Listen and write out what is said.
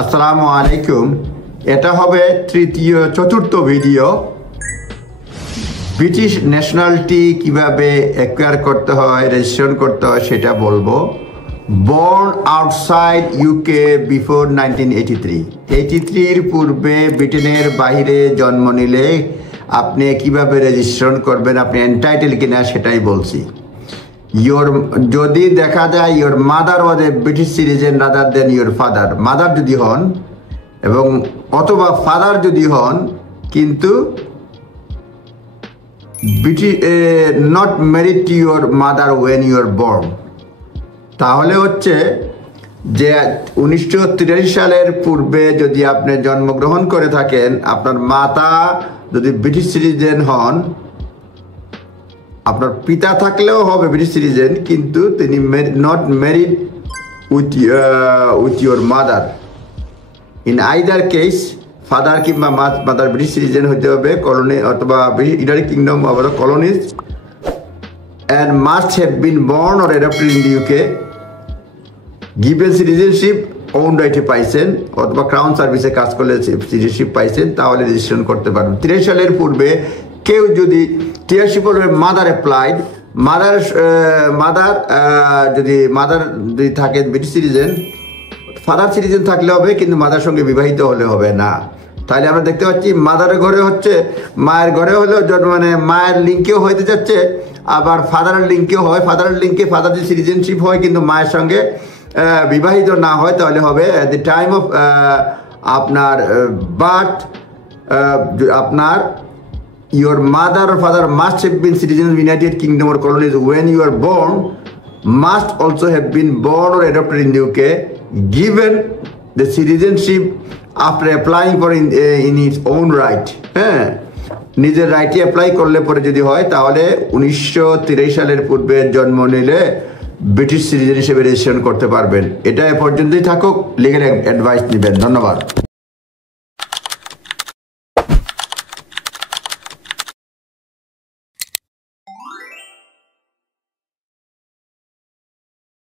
আসসালামু আলাইকুম। এটা হবে চতুর্থ ভিডিও। ব্রিটিশ ন্যাশনালিটি কিভাবে অ্যাকোয়ার করতে হয়, রেজিস্ট্রেশন করতে হয় সেটা বলবো। বর্ন আউটসাইড ইউকে বিফোর 1983 পূর্বে ব্রিটেনের বাইরে জন্ম নিলে আপনি কিভাবে রেজিস্ট্রেশন করবেন, আপনি এন্টাইটেল কিনা সেটাই বলছি। যদি দেখা যায় your mother was a British citizen rather than your father, mother যদি হন এবং অথবা ফাদার যদি হন কিন্তু not married to your mother when you're born, তাহলে হচ্ছে যে 1983 সালের পূর্বে যদি আপনি জন্মগ্রহণ করে থাকেন, আপনার মাতা যদি ব্রিটিশ সিটিজেন হন, আপনার পিতা থাকলেও হবে ব্রিটিশ সিটিজেন, কিন্তু তিনি not married with your mother. In either case father কিংবা মাদার ব্রিটিশ সিটিজেন হতে হবে, কলোনি অথবা ইউনাইটেড কিংডম অথবা colonies, and must have been born or adopted in the UK, given citizenship own রাইটে পাইছেন অথবা ক্রাউন সার্ভিসে কাজ করলে সিটিজেনশিপ পাইছেন, তাহলে রেজিস্ট্রেশন করতে পারবেন। 23 সালের পূর্বে কেউ যদি 83 পূর্বে মাদার অ্যাপ্লাইড, মাদার যদি থাকেন ব্রিটিশ সিটিজেন, ফাদার সিটিজেন থাকলে হবে কিন্তু মাদার সঙ্গে বিবাহিত হলে হবে না। তাহলে আমরা দেখতে পাচ্ছি মাদারের ঘরে হচ্ছে, মায়ের ঘরে হলেও মানে মায়ের লিঙ্কেও হইতে যাচ্ছে, আবার ফাদারের লিঙ্কেও হয়। ফাদারের লিঙ্কে ফাদার যদি সিটিজেনশিপ হয় কিন্তু মায়ের সঙ্গে বিবাহিত না হয়, তাহলে হবে অ্যাট দি টাইম অফ আপনার বার্থ আপনার your mother or father must have been citizens of United Kingdom or colonies when you are born, must also have been born or adopted in the UK, given the citizenship after applying for in its own right. হ্যাঁ, নিজের রাইটে apply করলে পরে যদি হয়, তাহলে 1923 সালের পূর্বে জন্ম নিলে ব্রিটিশ সিটিজেন হিসেবে রেজিস্ট্রেশন করতে পারবেন। এটা এ পর্যন্তই থাকুক, লিগ্যাল অ্যাডভাইস নেবেন। ধন্যবাদ।